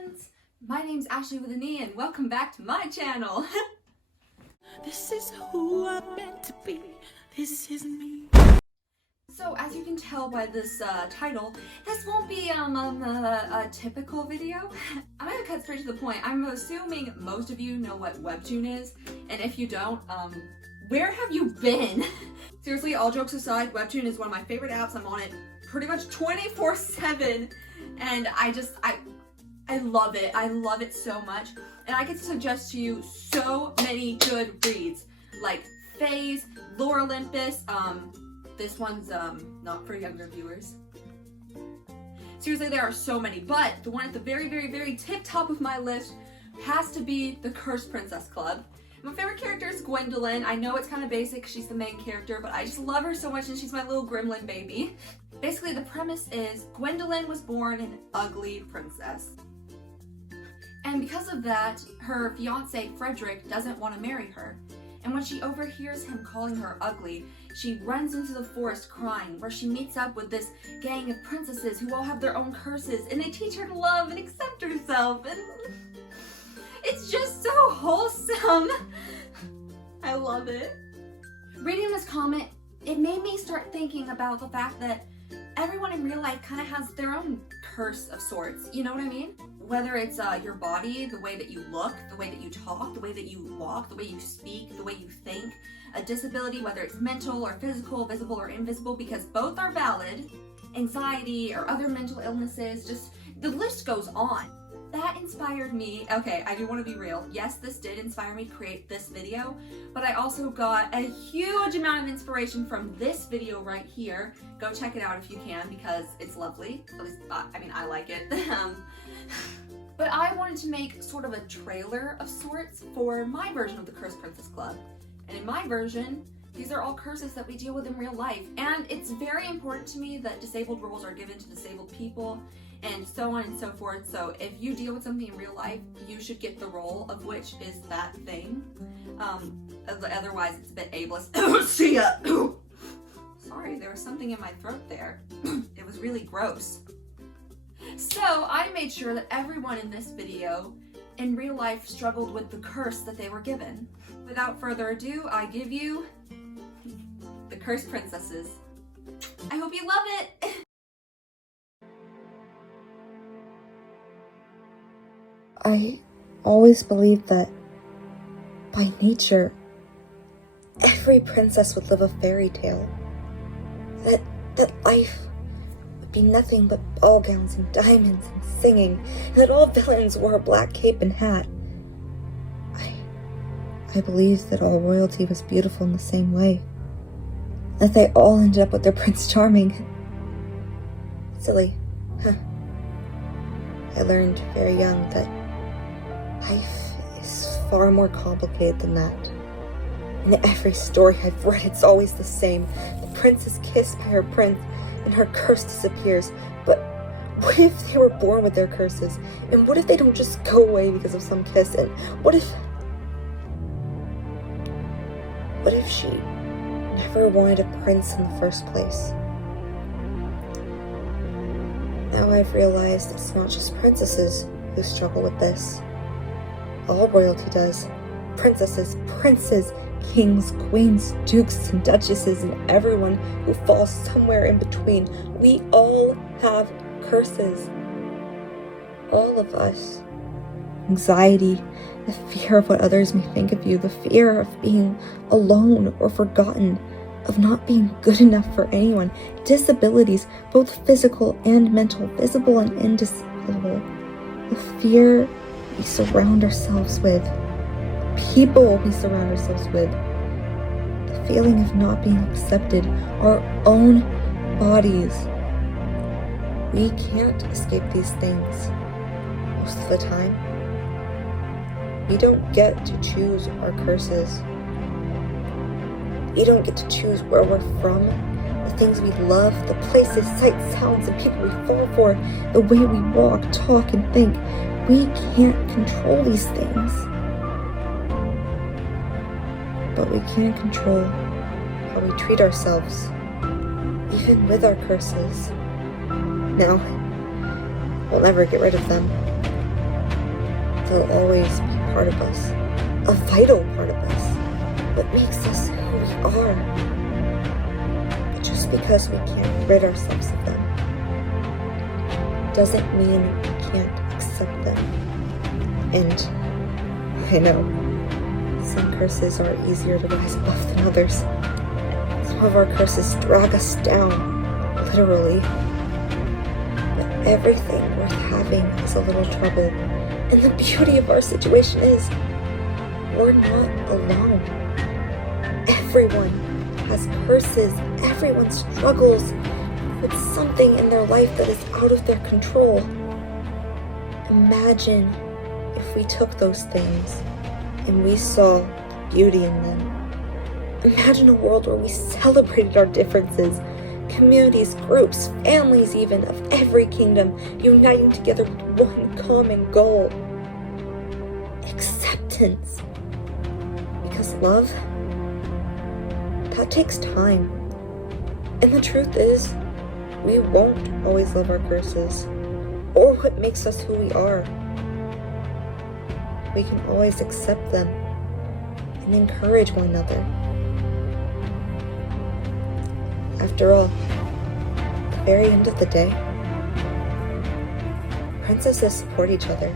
friends! My name's AshleeWithAnE and welcome back to my channel! This is who I'm meant to be. This is me. So as you can tell by this title, this won't be a typical video. I'm gonna cut straight to the point. I'm assuming most of you know what Webtoon is, and if you don't, where have you been? Seriously, all jokes aside, Webtoon is one of my favorite apps. I'm on it pretty much 24/7, and I love it. I love it so much, and I get to suggest to you so many good reads, like Phase, Lora Olympus. This one's not for younger viewers. Seriously, there are so many, but the one at the very tip top of my list has to be the Cursed Princess Club. My favorite character is Gwendolyn. I know it's kind of basic, she's the main character, but I just love her so much and she's my little gremlin baby. Basically, the premise is Gwendolyn was born an ugly princess. And because of that, her fiance Frederick doesn't want to marry her. And when she overhears him calling her ugly, she runs into the forest crying, where she meets up with this gang of princesses who all have their own curses, and they teach her to love and accept herself, and it's just so wholesome. I love it. Reading this comment, it made me start thinking about the fact that everyone in real life kind of has their own curse of sorts, you know what I mean? Whether it's your body, the way that you look, the way that you talk, the way that you walk, the way you speak, the way you think, a disability, whether it's mental or physical, visible or invisible, because both are valid, anxiety or other mental illnesses, just the list goes on. That inspired me. Okay, I do want to be real. Yes, this did inspire me to create this video, but I also got a huge amount of inspiration from this video right here. Go check it out if you can, because it's lovely. At least, I mean, I like it. But I wanted to make sort of a trailer of sorts for my version of the Cursed Princess Club. And in my version, these are all curses that we deal with in real life. And it's very important to me that disabled roles are given to disabled people, and so on and so forth. So if you deal with something in real life, you should get the role of which is that thing. Otherwise it's a bit ableist. See ya! Sorry, there was something in my throat there. It was really gross. So I made sure that everyone in this video in real life struggled with the curse that they were given. Without further ado, I give you the Cursed Princesses. I hope you love it! I always believed that, by nature, every princess would live a fairy tale. That life would be nothing but ball gowns and diamonds and singing, and that all villains wore a black cape and hat. I believed that all royalty was beautiful in the same way, that they all ended up with their Prince Charming. Silly, huh? I learned very young that life is far more complicated than that. In every story I've read, it's always the same. The prince is kissed by her prince, and her curse disappears. But what if they were born with their curses? And what if they don't just go away because of some kiss? And what if she never wanted a prince in the first place? Now I've realized it's not just princesses who struggle with this. All royalty does. Princesses, princes, kings, queens, dukes, and duchesses, and everyone who falls somewhere in between. We all have curses. All of us. Anxiety, the fear of what others may think of you, the fear of being alone or forgotten, of not being good enough for anyone, disabilities, both physical and mental, visible and invisible, the fear we surround ourselves with, people we surround ourselves with, the feeling of not being accepted, our own bodies. We can't escape these things most of the time. We don't get to choose our curses. We don't get to choose where we're from, the things we love, the places, sights, sounds, and people we fall for, the way we walk, talk, and think. We can't control these things. But we can control how we treat ourselves, even with our curses. Now, we'll never get rid of them. They'll always be part of us, a vital part of us, what makes us who we are. But just because we can't rid ourselves of them doesn't mean we can't accept them. And I know, some curses are easier to rise above than others. Some of our curses drag us down, literally. But everything worth having is a little trouble. And the beauty of our situation is, we're not alone. Everyone has curses. Everyone struggles with something in their life that is out of their control. Imagine if we took those things and we saw beauty in them. Imagine a world where we celebrated our differences, communities, groups, families even, of every kingdom, uniting together with one common goal: acceptance. Because love, that takes time. And the truth is, we won't always love our curses, or what makes us who we are. We can always accept them and encourage one another. After all, at the very end of the day, princesses support each other.